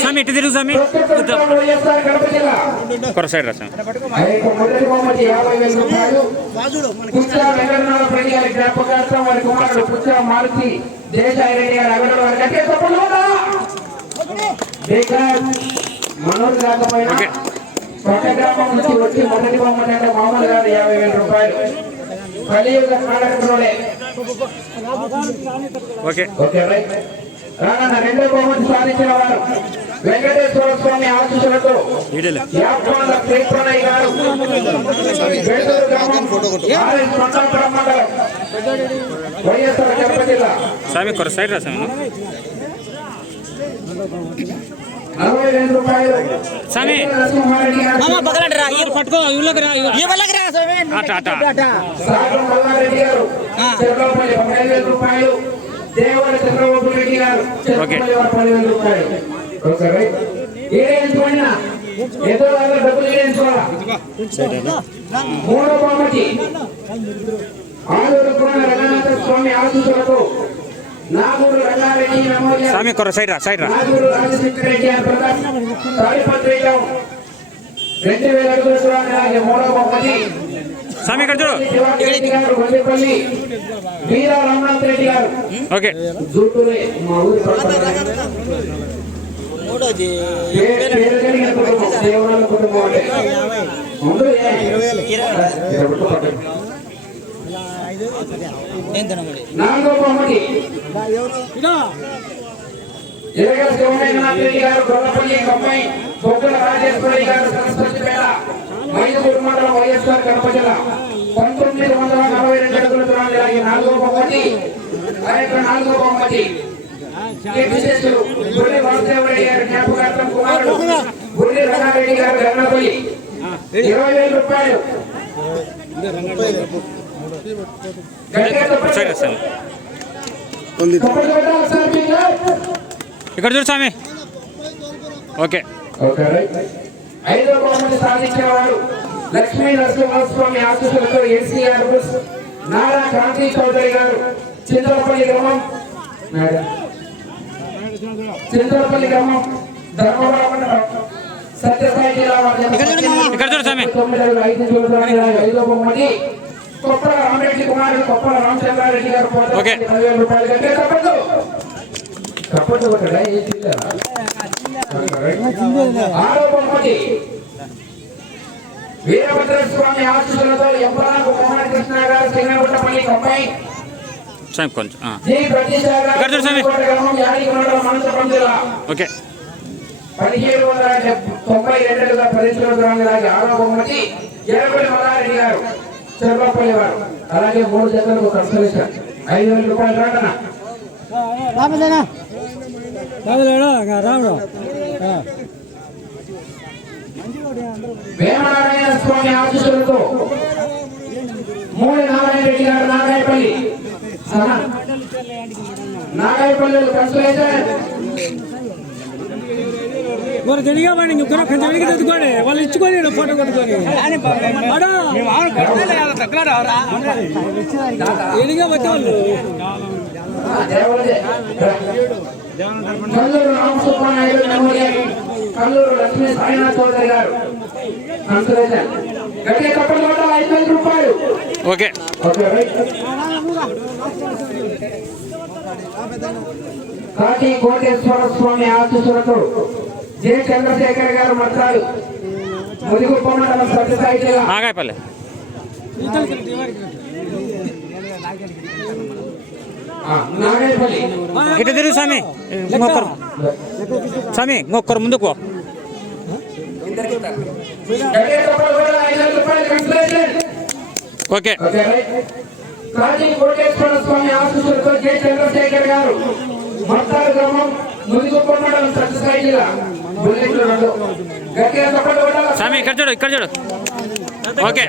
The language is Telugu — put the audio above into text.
స్వామి ఇటు తిరుగు స్వామి. కొర సైడ్ రా స్వామి. రాకపోయినా ఓకే. పక్క గ్రామం నుంచి వచ్చి మొదటి బహుమతి అంటే మామూలు గారు యాభై వేల రూపాయలు. కలియుగ నాటకంలోనే ఓకే. రానన్న రెండో బహుమతి సాధించిన వారు వెంకటేశ్వర స్వామి ఆశీస్సులతో వీడియోలో యాప్కోండ ప్రేక్షణయ్య గారు. వేదూరు గ్రామం ఆర్ఎస్ కొండాపురం మండలం వైఎస్ఆర్ కడప జిల్లా. స్వామి కొర సైడ్ రా స్వామి స్వామి. పట్టుకో ఇళ్ళకి రా అట అట. దేవర చంద్రబాబు రెడ్డి గారు చెర్లోపల్లి వారు పదివేల రూపాయలు. ఓకే మూడో స్వామి ఆశీస్సులతో స్వామి కొర సైడ్ రా సైడ్ రా స్వామి ఇక్కడ చూడు. ఓకే? ఇరవై. పక్కన. నాలుగో బహుమతి ఎరగల శివనాథ్ రెడ్డి గారు గొల్లపల్లి కమ్మాయి బొగ్గల రాజేశ్వరి గారు సరస్వతిపేట మైదుగూరు మండలం వైఎస్ఆర్ కడప జిల్లా. పంతొమ్మిది వందల నలభై రెండు అడుగుల దూరం జరిగిన నాలుగో బహుమతి ఆ యొక్క నాలుగో బహుమతి. బుర్రి వాసుదేవరెడ్డి గారి జ్ఞాపకార్థం కుమారుడు బుర్రి రంగారెడ్డి గారు గన్నపల్లి ఇరవై వేల రూపాయలు. ఇక్కడ చూడు స్వామి. ఓకే. ఓకే. రైట్. ఐదో బహుమతి సాధించిన వారు లక్ష్మీ నరసింహస్వామి ఆశీస్సులతో ఎన్సీఆర్ బుస్ నారా క్రాంతి చౌదరి గారు. చింతలపల్లి గ్రామం. మేడం. చింతలపల్లి గ్రామం. ధర్మవరం సత్యసాయి జిల్లా వారి ఐదు ఐదో బహుమతి కొప్పల రామరెడ్డి కుమారుడు కొప్పల రామచంద్రారెడ్డి గారు పోతే. పదివేల రూపాయలు కట్టే తప్పదు తప్పదు ఒకటా ఏ చిల్లరా? ఆరో బహుమతి వీరభద్ర స్వామి ఆశీస్సులతో ఎంపరాకు కుమార్ కృష్ణ గారు సింగగుట్టపల్లి కంపై స్వామి కొంచెం ఇక్కడ. కోట ఓకే. పదిహేడు వందల తొంభై రెండుగా పరిధిలో దూరంగా ఆరో బహుమతి ఎర్రపల్లి మల్లారెడ్డి గారు. చెర్లపల్లి వారు అలాగే మూడు జతలకు కన్సలేషన్ ఐదు వేల రూపాయలు రాకనా రామదేనా. రాముడు. వేమనారాయణ స్వామి ఆశీస్సులతో మూడు నారాయణ రెడ్డి గారు నాగాయపల్లి. నాగాయపల్లి కన్సలేషన్. మరి తెలియగా వాడిని ఇంకొక కొంచెం తెచ్చుకోండి వాళ్ళు ఇచ్చుకొని ఫోటో కొట్టుకొని. ఎనిగా వచ్చేవాళ్ళు. కల్లూరు రామసుబ్బానాయుడు మెమోరియల్ కల్లూరు లక్ష్మీ సాయినాథ్ చౌదరి గారు. గట్టిగా ఐదు వేల రూపాయలు. ఓకే. కాటి కోటేశ్వర స్వామి ఆశీస్సులతో జె చంద్రశేఖర్ గారు మత్రాలు ముదిగుప్ప మండలం సత్యసాయి జిల్లా నాగాయపల్లి. ఇటు తిరుగు స్వామి. ఇంకొకరు. స్వామి ఇంకొకరు ముందుకు ఓకే. Okay right. కాటి కోటేశ్వర స్వామి ఆశీస్సులతో జె చంద్రశేఖర్ గారు మత్తారు గ్రామం ముదిగుప్ప మండలం సత్యసాయి జిల్లా స్వామి ఇక్కడ చూడు ఇక్కడ చూడు. ఓకే.